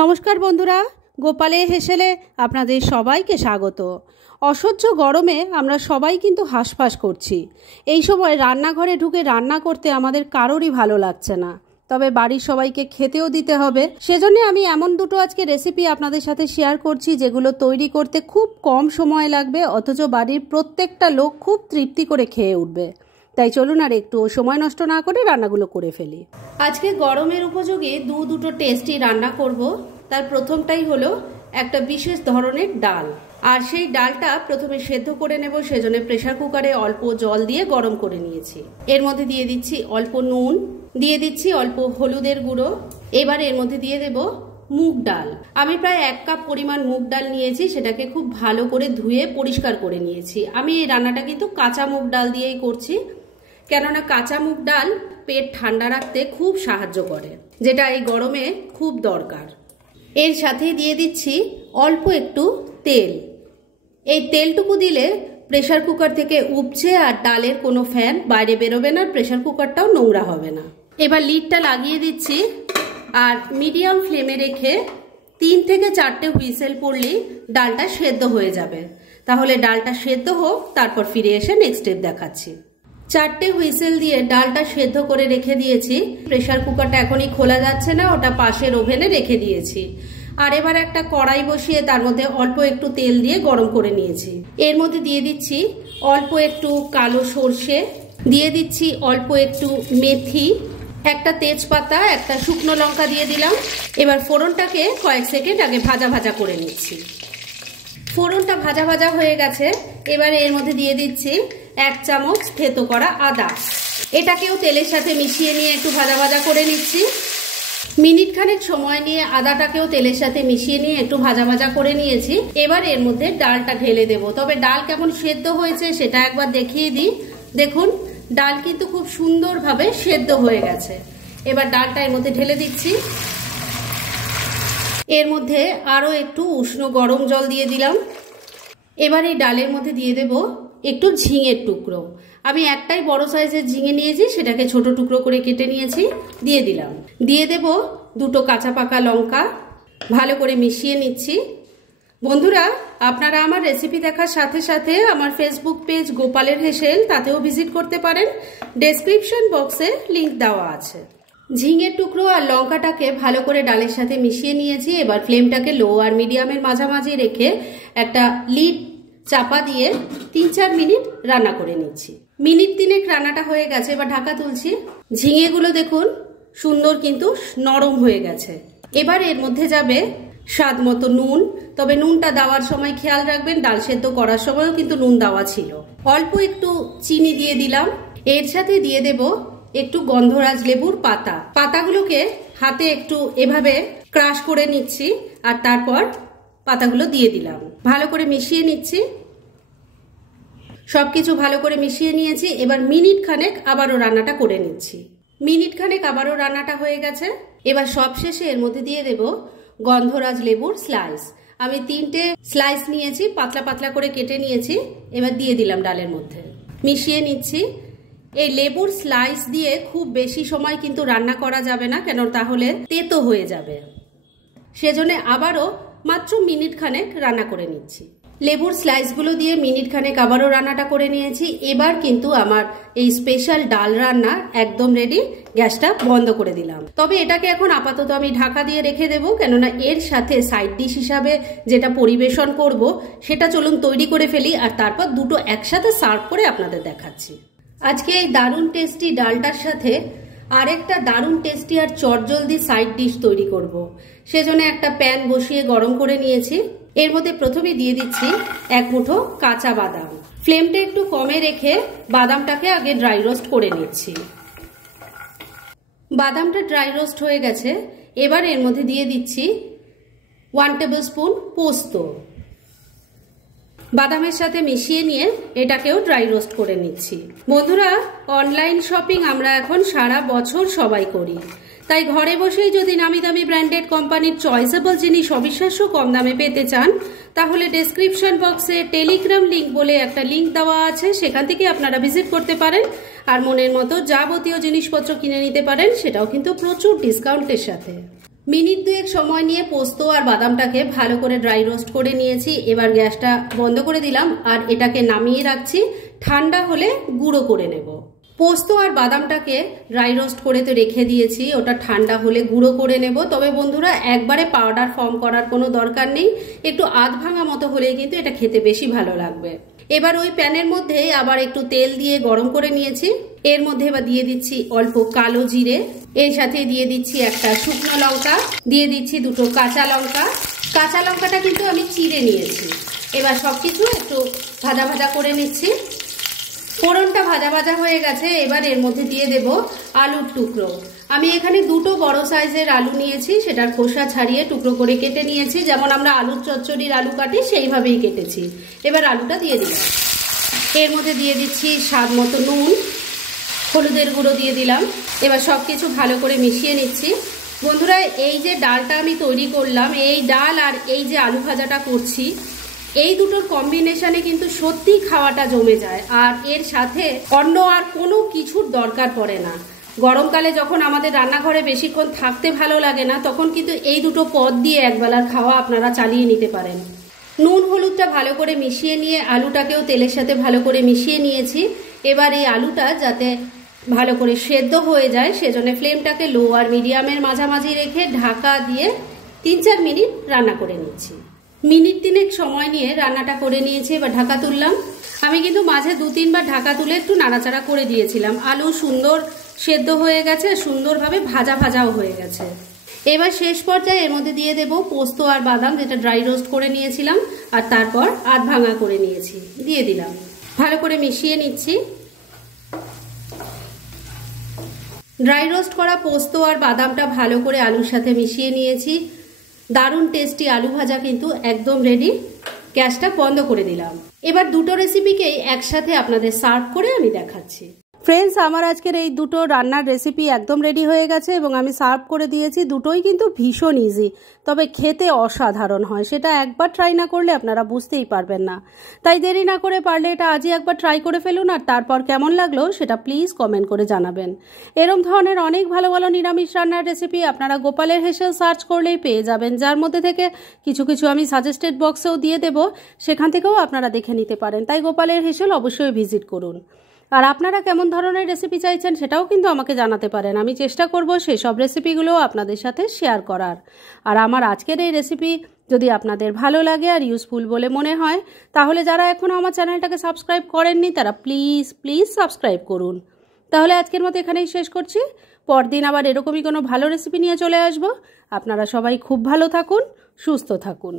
নমস্কার বন্ধুরা, গোপালের হেসেলে আপনাদের সবাইকে স্বাগত। অসহ্য গরমে আমরা সবাই কিন্তু হাঁসফাঁস করছি। এই সময় রান্নাঘরে ঢুকে রান্না করতে আমাদের কারোরই ভালো লাগছে না, তবে বাড়ির সবাইকে খেতেও দিতে হবে। সেজন্য আমি এমন দুটো আজকে রেসিপি আপনাদের সাথে শেয়ার করছি যেগুলো তৈরি করতে খুব কম সময় লাগবে, অথচ বাড়ির প্রত্যেকটা লোক খুব তৃপ্তি করে খেয়ে উঠবে। তাই চলুন আর একটু সময় নষ্ট না করে রান্নাগুলো করে ফেলি। আজকে গরমের উপযোগী দুটো টেস্টি রান্না করব। তার প্রথমটাই হলো একটা বিশেষ ধরনের ডাল, আর সেই ডালটা প্রথমে সেদ্ধ করে নেব। সেজন্য প্রেসার কুকারে অল্প জল দিয়ে গরম করে নিয়েছি। এর মধ্যে দিয়ে দিচ্ছি অল্প নুন, দিয়ে দিচ্ছি অল্প হলুদের গুঁড়ো। এবার এর মধ্যে দিয়ে দেব মুগ ডাল। আমি প্রায় 1 কাপ পরিমাণ মুগ ডাল নিয়েছি, সেটাকে খুব ভালো করে ধুয়ে পরিষ্কার করে নিয়েছি। আমি এই রান্নাটা কিন্তু কাঁচা মুগ ডাল দিয়েই করছি, কেননা কাঁচা মুগ ডাল পেট ঠান্ডা রাখতে খুব সাহায্য করে, যেটা এই গরমে খুব দরকার। এর সাথে দিয়ে দিচ্ছি অল্প একটু তেল। এই তেলটুকু দিলে প্রেসার কুকার থেকে উপচে আর ডালের কোনো ফ্যান বাইরে বেরোবে না, প্রেসার কুকারটাও নোংরা হবে না। এবার লিডটা লাগিয়ে দিচ্ছি আর মিডিয়াম ফ্লেমে রেখে 3 থেকে 4টে হুইসেল পড়লেই ডালটা সেদ্ধ হয়ে যাবে। তাহলে ডালটা সেদ্ধ হোক, তারপর ফিরে এসে নেক্সট স্টেপ দেখাচ্ছি। 4টে হুইসেল দিয়ে ডালটা সেদ্ধ করে রেখে দিয়েছি। প্রেসার কুকারটা এখনই খোলা যাচ্ছে না, ওটা পাশের ওভেনে রেখে দিয়েছি। আর এবার একটা কড়াই বসিয়ে তার মধ্যে অল্প একটু তেল দিয়ে গরম করে নিয়েছি। এর মধ্যে দিয়ে দিচ্ছি অল্প একটু কালো সর্ষে, দিয়ে দিচ্ছি অল্প একটু মেথি, একটা তেজপাতা, একটা শুকনো লঙ্কা দিয়ে দিলাম। এবার ফোড়নটাকে কয়েক সেকেন্ড আগে ভাজা ভাজা করে নিচ্ছি। ফোড়নটা ভাজা ভাজা হয়ে গেছে। এবারে এর মধ্যে দিয়ে দিচ্ছি 1 চামচ থেতো করা আদা। এটাকেও তেলের সাথে মিশিয়ে নিয়ে একটু ভাজা ভাজা করে নিচ্ছি। মিনিট খানেক সময় নিয়ে আদাটাকেও তেলের সাথে মিশিয়ে নিয়ে একটু ভাজা ভাজা করে নিয়েছি। এবার এর মধ্যে ডালটা ঢেলে দেব। তবে ডাল কেমন সেদ্ধ হয়েছে সেটা একবার দেখিয়ে দিই। দেখুন, ডাল কিন্তু খুব সুন্দরভাবে সেদ্ধ হয়ে গেছে। এবার ডালটা এর মধ্যে ঢেলে দিচ্ছি। এর মধ্যে আরো একটু উষ্ণ গরম জল দিয়ে দিলাম। এবার এই ডালের মধ্যে দিয়ে দেব একটু ঝিঙের টুকরো। আমি একটাই বড় সাইজের ঝিঙে নিয়েছি, সেটাকে ছোট টুকরো করে কেটে নিয়েছি, দিয়ে দিলাম। দিয়ে দেব 2টো কাঁচা পাকা লঙ্কা। ভালো করে মিশিয়ে নিচ্ছি। বন্ধুরা, আপনারা আমার রেসিপি দেখার সাথে সাথে আমার ফেসবুক পেজ গোপালের হেসেল, তাতেও ভিজিট করতে পারেন। ডেসক্রিপশন বক্সে লিংক দেওয়া আছে। ঝিঙের টুকরো আর লঙ্কাটাকে ভালো করে ডালের সাথে মিশিয়ে নিয়েছি। এবার ফ্লেমটাকে লো আর মিডিয়ামের মাঝামাঝি রেখে একটা লিড চাপা দিয়ে 3-4 মিনিট রান্না করে নিচ্ছি। মিনিট 3 রান্নাটা হয়ে গেছে। এবার ঢাকা তুলছি। ঝিঙেগুলো দেখুন সুন্দর কিন্তু নরম হয়ে গেছে। এবার এর মধ্যে যাবে স্বাদ মতো নুন। তবে নুনটা দেওয়ার সময় খেয়াল রাখবেন, ডাল সেদ্ধ করার সময়ও কিন্তু নুন দেওয়া ছিল। অল্প একটু চিনি দিয়ে দিলাম। এর সাথে দিয়ে দেব একটু গন্ধরাজ লেবুর পাতা। পাতাগুলোকে হাতে একটু এভাবে ক্রাশ করে নিচ্ছি আর তারপর পাতাগুলো দিয়ে দিলাম। ভালো করে মিশিয়ে নিচ্ছি। সবকিছু ভালো করে মিশিয়ে নিয়েছি। এবার মিনিট খানেক আবারও রান্নাটা করে নিচ্ছি। মিনিট খানেক আবারও রান্নাটা হয়ে গেছে। এবার সবশেষে এর মধ্যে দিয়ে দেব গন্ধরাজ লেবুর স্লাইস। আমি 3টে স্লাইস নিয়েছি, পাতলা পাতলা করে কেটে নিয়েছি। এবার দিয়ে দিলাম ডালের মধ্যে, মিশিয়ে নিচ্ছি। এই লেবুর স্লাইস দিয়ে খুব বেশি সময় কিন্তু রান্না করা যাবে না, কেন তাহলে তেতো হয়ে যাবে। সেজন্য আবারও মাত্র মিনিট খানেক রান্না করে নিচ্ছি। লেবুর স্লাইসগুলো দিয়ে মিনিট খানেক আবারও রান্নাটা করে নিয়েছি। এবার কিন্তু আমার এই স্পেশাল ডাল রান্না একদম রেডি। গ্যাসটা বন্ধ করে দিলাম। তবে এটাকে এখন আপাতত আমি ঢাকা দিয়ে রেখে দেবো, কেননা এর সাথে সাইড ডিশ হিসাবে যেটা পরিবেশন করব সেটা চলুন তৈরি করে ফেলি, আর তারপর দুটো একসাথে সার্ভ করে আপনাদের দেখাচ্ছি। আজকে এই দারুণ টেস্টি ডালটার সাথে আরেকটা দারুণ টেস্টি আর চটজলদি সাইড ডিশ তৈরি করব। সেজন্য একটা প্যান বসিয়ে গরম করে নিয়েছি। এর মধ্যে প্রথমে দিয়ে দিচ্ছি 1 মুঠো কাঁচা বাদাম। ফ্লেমটা একটু কমে রেখে বাদামটাকে আগে ড্রাই রোস্ট করে নিচ্ছি। বাদামটা ড্রাই রোস্ট হয়ে গেছে। এবার এর মধ্যে দিয়ে দিচ্ছি 1 টেবিল স্পুন পোস্ত। বাদামের সাথে মিশিয়ে নিয়ে এটাকেও ড্রাই রোস্ট করে নিচ্ছি। বন্ধুরা, অনলাইন শপিং আমরা এখন সারা বছর সবাই করি, তাই ঘরে বসেই যদি নামি দামি ব্র্যান্ডেড কোম্পানির চয়েসেবল জিনিস অবিশ্বাস্য কম দামে পেতে চান, তাহলে ডেসক্রিপশন বক্সে টেলিগ্রাম লিংক বলে একটা লিংক দেওয়া আছে, সেখান থেকে আপনারা ভিজিট করতে পারেন আর মনের মতো যাবতীয় জিনিসপত্র কিনে নিতে পারেন, সেটাও কিন্তু প্রচুর ডিসকাউন্টের সাথে। মিনিট দুয়েক সময় নিয়ে পোস্ত আর বাদামটাকে ভালো করে ড্রাই রোস্ট করে নিয়েছি। এবার গ্যাসটা বন্ধ করে দিলাম আর এটাকে নামিয়ে রাখছি, ঠান্ডা হলে গুঁড়ো করে নেব। পোস্ত আর বাদামটাকে ড্রাই রোস্ট করে তো রেখে দিয়েছি, ওটা ঠান্ডা হলে গুঁড়ো করে নেব। তবে বন্ধুরা একবারে পাউডার ফর্ম করার কোনো দরকার নেই, একটু আধ ভাঙা মতো হলেই কিন্তু এটা খেতে বেশি ভালো লাগবে। এবার ওই প্যানের মধ্যে আবার একটু তেল দিয়ে গরম করে নিয়েছি। এর মধ্যে এবার দিয়ে দিচ্ছি অল্প কালো জিরে, এর সাথে দিয়ে দিচ্ছি একটা শুকনো লঙ্কা, দিয়ে দিচ্ছি দুটো কাঁচা লঙ্কা। কাঁচা লঙ্কাটা কিন্তু আমি চিড়ে নিয়েছি। এবার সবকিছু একটু ভাজা ভাজা করে নিচ্ছি। ফোড়নটা ভাজা ভাজা হয়ে গেছে, এবার এর মধ্যে দিয়ে দেব আলুর টুকরো। আমি এখানে দুটো বড় সাইজের আলু নিয়েছি, সেটার খোসা ছাড়িয়ে টুকরো করে কেটে নিয়েছি, যেমন আমরা আলুর চচ্চড়ির আলু কাটি সেইভাবেই কেটেছি। এবার আলুটা দিয়ে দিলাম। এর মধ্যে দিয়ে দিচ্ছি স্বাদ মতো নুন, হলুদের গুঁড়ো দিয়ে দিলাম। এবার সব কিছু ভালো করে মিশিয়ে নিচ্ছি। বন্ধুরা এই যে ডালটা আমি তৈরি করলাম, এই ডাল আর এই যে আলু ভাজাটা করছি, এই দুটোর কম্বিনেশনে কিন্তু সত্যি খাওয়াটা জমে যায়। আর এর সাথে অন্য আর কোনো কিছুর দরকার পড়ে না। গরমকালে যখন আমাদের রান্নাঘরে বেশিক্ষণ থাকতে ভালো লাগে না, তখন কিন্তু এই দুটো পদ দিয়ে একবেলার খাওয়া আপনারা চালিয়ে নিতে পারেন। নুন হলুদটা ভালো করে মিশিয়ে নিয়ে আলুটাকেও তেলের সাথে ভালো করে মিশিয়ে নিয়েছি। এবার এই আলুটা যাতে ভালো করে সেদ্ধ হয়ে যায়, সেজন্য ফ্লেমটাকে লো আর মিডিয়ামের মাঝামাঝি রেখে ঢাকা দিয়ে 3-4 মিনিট রান্না করে নিচ্ছি। মিনিট 3 সময় নিয়ে রান্নাটা করে নিয়েছি। এবার ঢাকা তুললাম। আমি কিন্তু মাঝে 2-3 বার ঢাকা তুলে একটু নাড়াচাড়া করে দিয়েছিলাম। আলু সুন্দর সেদ্ধ হয়ে গেছে, সুন্দরভাবে ভাজা ভাজাও হয়ে গেছে। এবার শেষ পর্যায়ে এর মধ্যে দিয়ে দেব পোস্ত আর বাদাম, যেটা ড্রাই রোস্ট করে নিয়েছিলাম আর তারপর আধ ভাঙা করে নিয়েছি, দিয়ে দিলাম। ভালো করে মিশিয়ে নিচ্ছি। ড্রাই রোস্ট করা পোস্ত আর বাদামটা ভালো করে আলুর সাথে মিশিয়ে নিয়েছি। দারুণ টেস্টি আলু ভাজা কিন্তু একদম রেডি। গ্যাসটা বন্ধ করে দিলাম। এবার দুটো রেসিপিকেই একসাথে আপনাদের সার্ভ করে আমি দেখাচ্ছি। ফ্রেন্ডস, আমার আজকের এই দুটো রান্নার রেসিপি একদম রেডি হয়ে গেছে এবং আমি সার্ভ করে দিয়েছি। দুটোই কিন্তু ভীষণ ইজি, তবে খেতে অসাধারণ হয়। সেটা একবার ট্রাই না করলে আপনারা বুঝতেই পারবেন না। তাই দেরি না করে পারলে এটা আজই একবার ট্রাই করে ফেলুন, আর তারপর কেমন লাগলো সেটা প্লিজ কমেন্ট করে জানাবেন। এরম ধরনের অনেক ভালো ভালো নিরামিষ রান্নার রেসিপি আপনারা গোপালের হেসেল সার্চ করলেই পেয়ে যাবেন, যার মধ্যে থেকে কিছু কিছু আমি সাজেস্টেড বক্সেও দিয়ে দেব, সেখান থেকেও আপনারা দেখে নিতে পারেন। তাই গোপালের হেসেল অবশ্যই ভিজিট করুন। আর আপনারা কেমন ধরনের রেসিপি চাইছেন সেটাও কিন্তু আমাকে জানাতে পারেন। আমি চেষ্টা করব সেই সব রেসিপিগুলো আপনাদের সাথে শেয়ার করার। আর আমার আজকের এই রেসিপি যদি আপনাদের ভালো লাগে আর ইউজফুল বলে মনে হয়, তাহলে যারা এখনও আমার চ্যানেলটাকে সাবস্ক্রাইব করেননি তারা প্লিজ প্লিজ সাবস্ক্রাইব করুন। তাহলে আজকের মতো এখানেই শেষ করছি। পরদিন আবার এরকমই কোনো ভালো রেসিপি নিয়ে চলে আসব। আপনারা সবাই খুব ভালো থাকুন, সুস্থ থাকুন।